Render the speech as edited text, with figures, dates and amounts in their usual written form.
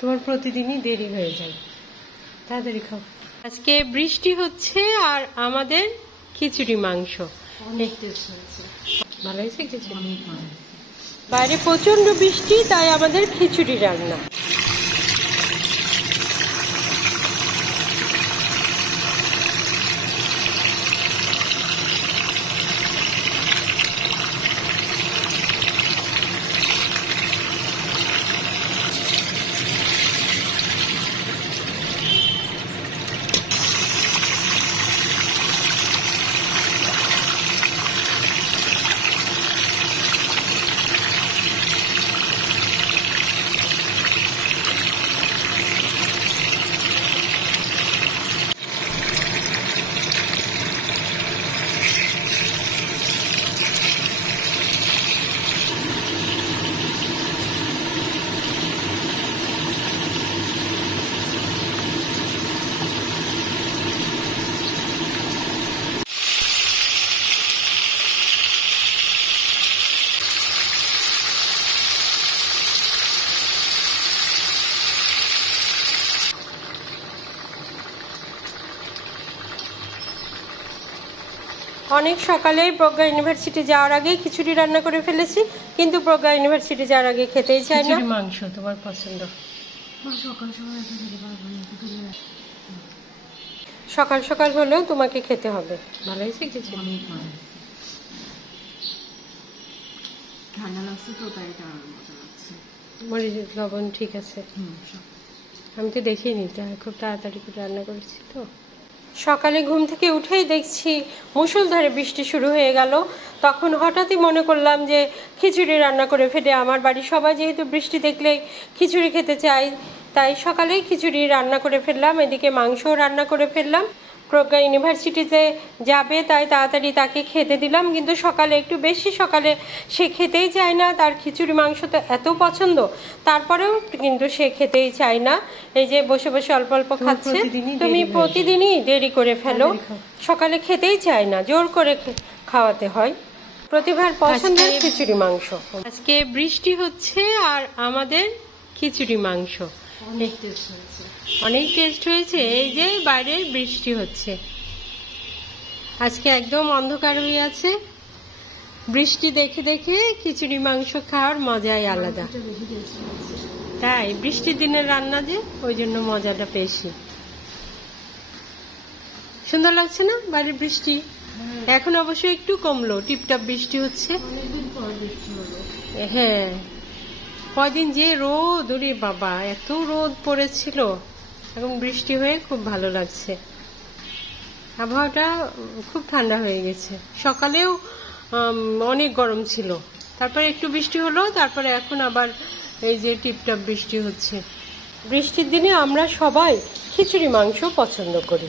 তোমার প্রতিদিনই দেরি হয়ে যায়, তাড়াতাড়ি খাও। আজকে বৃষ্টি হচ্ছে আর আমাদের খিচুড়ি মাংস। ভালো হয়েছে খিচুড়ি? বাইরে প্রচন্ড বৃষ্টি, তাই আমাদের খিচুড়ি রান্না। অনেক সকালেই প্রজ্ঞা ইউনিভার্সিটি যাওয়ার আগে খিচুড়ি রান্না করে ফেলেছি, কিন্তু প্রজ্ঞা ইউনিভার্সিটি যাওয়ার আগে খেতেই চায় না। মাংস তোমার পছন্দ? সকাল সকাল হলেও তোমাকে খেতে হবে। ভালো হয়েছে খিচুড়ি? ঠান্ডা লাগছে তো, তাই মজা লাগছে। মরিচ লবণ ঠিক আছে? আমি তো দেখিনি, খুব তাড়াতাড়ি করে রান্না করেছি তো। সকালে ঘুম থেকে উঠেই দেখছি মুষলধারে বৃষ্টি শুরু হয়ে গেল। তখন হঠাৎই মনে করলাম যে খিচুড়ি রান্না করে ফেলে, আমার বাড়ির সবাই যেহেতু বৃষ্টি দেখলেই খিচুড়ি খেতে চায়, তাই সকালেই খিচুড়ি রান্না করে ফেললাম। এদিকে মাংসও রান্না করে ফেললাম। প্রজ্ঞা ইউনিভার্সিটিতে যাবে, তাই তাড়াতাড়ি তাকে খেতে দিলাম। কিন্তু সকালে একটু বেশি সকালে সে খেতেই চায় না। তার খিচুড়ি মাংস তো এত পছন্দ, তারপরেও কিন্তু সে খেতেই চায় না। এই যে বসে বসে অল্প অল্প খাচ্ছে। তুমি প্রতিদিনই দেরি করে ফেলো, সকালে খেতেই চায় না, জোর করে খাওয়াতে হয়। প্রতিভার পছন্দের খিচুড়ি মাংস। আজকে বৃষ্টি হচ্ছে আর আমাদের খিচুড়ি মাংস অনেক টেস্ট হয়েছে। এই যে বাইরের বৃষ্টি হচ্ছে, আজকে একদম অন্ধকার হয়ে আছে। বৃষ্টি দেখে দেখে খিচুড়ি মাংস খাওয়ার মজাই আলাদা। তাই বৃষ্টির দিনের রান্না যে, ওই জন্য মজাটা বেশি। সুন্দর লাগছে না বাইরের বৃষ্টি? এখন অবশ্য একটু কমলো, টিপটাপ বৃষ্টি হচ্ছে। হ্যাঁ, কয়দিন যে রোদ, ওরে বাবা এত রোদ পড়েছিল, এখন বৃষ্টি হয়ে খুব ভালো লাগছে। আবহাওয়াটা খুব ঠান্ডা হয়ে গেছে। সকালেও অনেক গরম ছিল, তারপরে একটু বৃষ্টি হলো, তারপরে এখন আবার এই যে টিপটাপ বৃষ্টি হচ্ছে। বৃষ্টির দিনে আমরা সবাই খিচুড়ি মাংস পছন্দ করি।